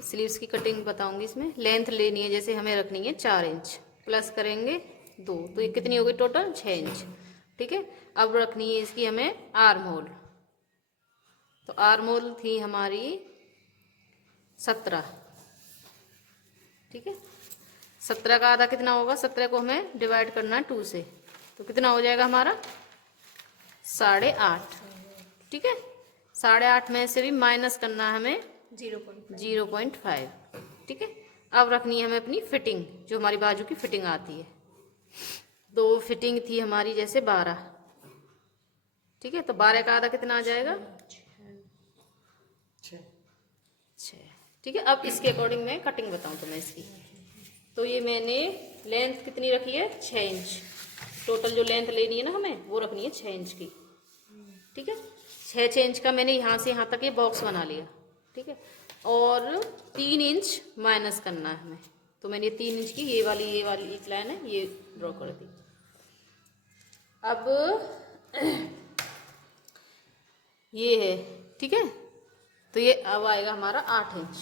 Sleeves की cutting बताऊंगी। इसमें लेंथ लेनी है, जैसे हमें रखनी है 4 इंच, प्लस करेंगे 2, तो ये कितनी होगी टोटल 6 इंच। ठीक है, अब रखनी है इसकी हमें आर्म होल। तो आर्म होल थी हमारी 17। ठीक है, 17 का आधा कितना होगा, 17 को हमें डिवाइड करना है 2 से, तो कितना हो जाएगा हमारा 8.5। ठीक है, 8.5 में से भी माइनस करना है हमें 0.5। ठीक है, अब रखनी है हमें अपनी फिटिंग, जो हमारी बाजू की फिटिंग आती है। तो फिटिंग थी हमारी जैसे 12। ठीक है, तो 12 का आधा कितना आ जाएगा 6। ठीक है, अब इसके अकॉर्डिंग मैं कटिंग बताऊं तो मैं इसकी, तो ये मैंने लेंथ कितनी रखी है 6 इंच। टोटल जो लेंथ लेनी है ना हमें, वो रखनी है 6 इंच की। ठीक है, 6 इंच का मैंने यहाँ से यहाँ तक ये बॉक्स बना लिया। ठीक है, और 3 इंच माइनस करना है हमें, तो मैंने 3 इंच की ये वाली एक लाइन है ये ड्रॉ कर दी। अब ये है, ठीक है, तो ये अब आएगा हमारा 8 इंच।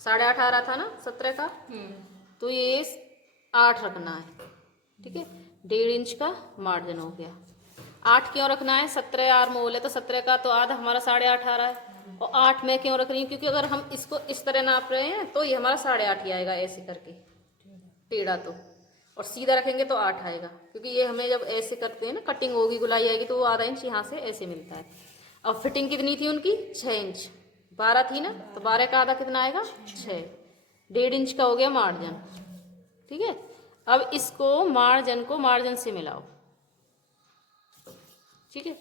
8.5 आ रहा था ना 17 का, तो ये 8 रखना है। ठीक है, 1.5 इंच का मार्जिन हो गया। 8 क्यों रखना है, 17 आर्म होल है तो 17 का तो आधा हमारा 8.5 आ रहा है। और 8 में क्यों रख रही हूँ, क्योंकि अगर हम इसको इस तरह नाप रहे हैं तो ये हमारा 8.5 ही आएगा, ऐसे करके टेढ़ा तो, और सीधा रखेंगे तो 8 आएगा, क्योंकि ये हमें जब ऐसे करते हैं ना कटिंग होगी गुलाई आएगी तो वो आधा इंच यहाँ से ऐसे मिलता है। अब फिटिंग कितनी थी उनकी 6 इंच, 12 थी ना, तो 12 का आधा कितना आएगा 6। 1.5 इंच का हो गया मार्जिन। ठीक है, अब इसको मार्जिन को मार्जिन से मिलाओ। ठीक है,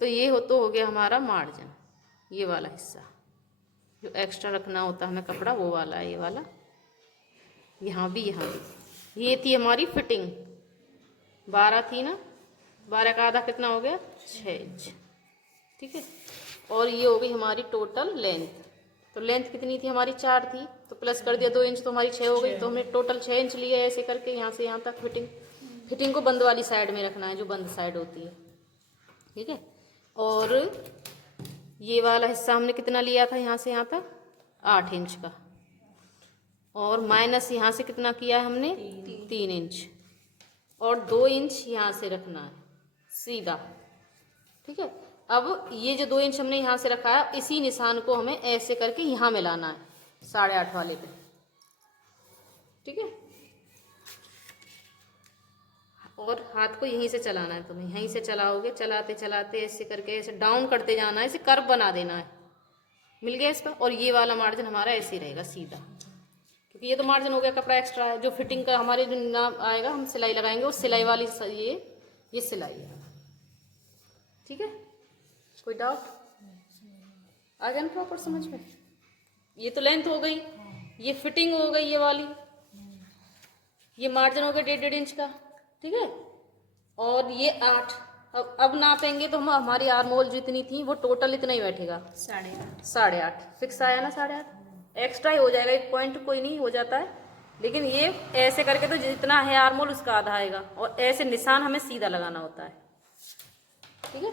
तो ये हो गया हमारा मार्जिन, ये वाला हिस्सा जो एक्स्ट्रा रखना होता है हमें कपड़ा, वो वाला है ये वाला, यहाँ भी यहाँ भी। ये थी हमारी फिटिंग, 12 थी ना, 12 का आधा कितना हो गया 6 इंच। ठीक है, और ये हो गई हमारी टोटल लेंथ। तो लेंथ कितनी थी हमारी 4 थी, तो प्लस कर दिया 2 इंच, तो हमारी 6 हो गई। तो हमने टोटल 6 इंच लिया है ऐसे करके, यहाँ से यहाँ तक फिटिंग को बंद वाली साइड में रखना है, जो बंद साइड होती है। ठीक है, और ये वाला हिस्सा हमने कितना लिया था यहाँ से यहाँ तक 8 इंच का, और माइनस यहाँ से कितना किया है हमने 3 इंच, और 2 इंच यहाँ से रखना है सीधा। ठीक है, अब ये जो 2 इंच हमने यहाँ से रखा है, इसी निशान को हमें ऐसे करके यहाँ मिलाना है 8.5 वाले पे। ठीक है, और हाथ को यहीं से चलाना है, तुम्हें यहीं से चलाओगे, चलाते चलाते ऐसे करके ऐसे डाउन करते जाना है, ऐसे कर्व बना देना है। मिल गया इसका, और ये वाला मार्जिन हमारा ऐसे रहेगा सीधा, क्योंकि ये तो मार्जिन हो गया कपड़ा एक्स्ट्रा है। जो फिटिंग का हमारे जो नाम आएगा हम सिलाई लगाएंगे, उस सिलाई वाली ये सिलाई है। ठीक है, कोई डाउट आ गया ना प्रॉपर समझ में? ये तो लेंथ हो गई, ये फिटिंग हो गई ये वाली, ये मार्जिन हो गया 1.5 इंच का। ठीक है, और ये 8। अब नापेंगे तो हम हमारी आर्म होल जितनी थी वो टोटल इतना ही बैठेगा 8.5। फिक्स आया ना 8.5, एक्स्ट्रा ही हो जाएगा 1 पॉइंट, कोई नहीं हो जाता है, लेकिन ये ऐसे करके तो जितना है आर्म होल उसका आधा आएगा, और ऐसे निशान हमें सीधा लगाना होता है। ठीक है।